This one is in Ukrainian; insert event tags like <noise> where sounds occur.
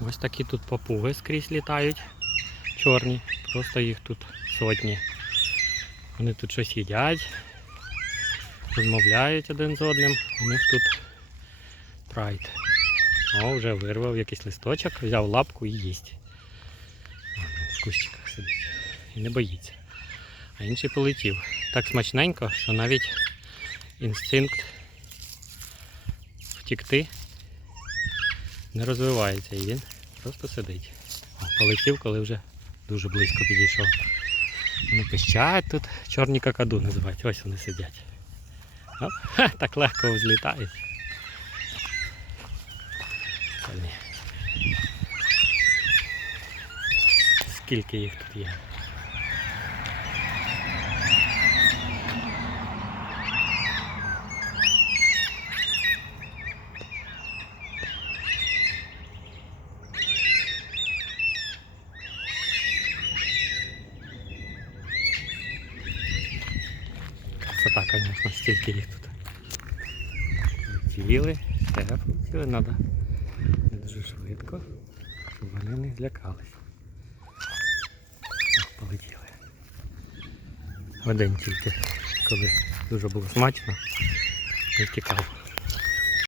Ось такі тут папуги скрізь літають. Чорні. Просто їх тут сотні. Вони тут щось їдять, розмовляють один з одним. У них тут прайд. О, вже вирвав якийсь листочок, взяв лапку і їсть. В кущиках сидить. І не боїться. А інший полетів. Так смачненько, що навіть інстинкт втікти не розвивається. І він просто сидить. Полетів, коли вже дуже близько підійшов. Вони пищать тут, чорні какаду називають. Ось вони сидять. Оп, <laughs> ха, так легко взлітають. Скільки їх тут є? Красота, звісно, стільки їх тут. Полетіли, ще полетіли, треба дуже швидко, щоб вони не злякались. Полетіли. Один тільки, коли дуже було смачно, не втікав.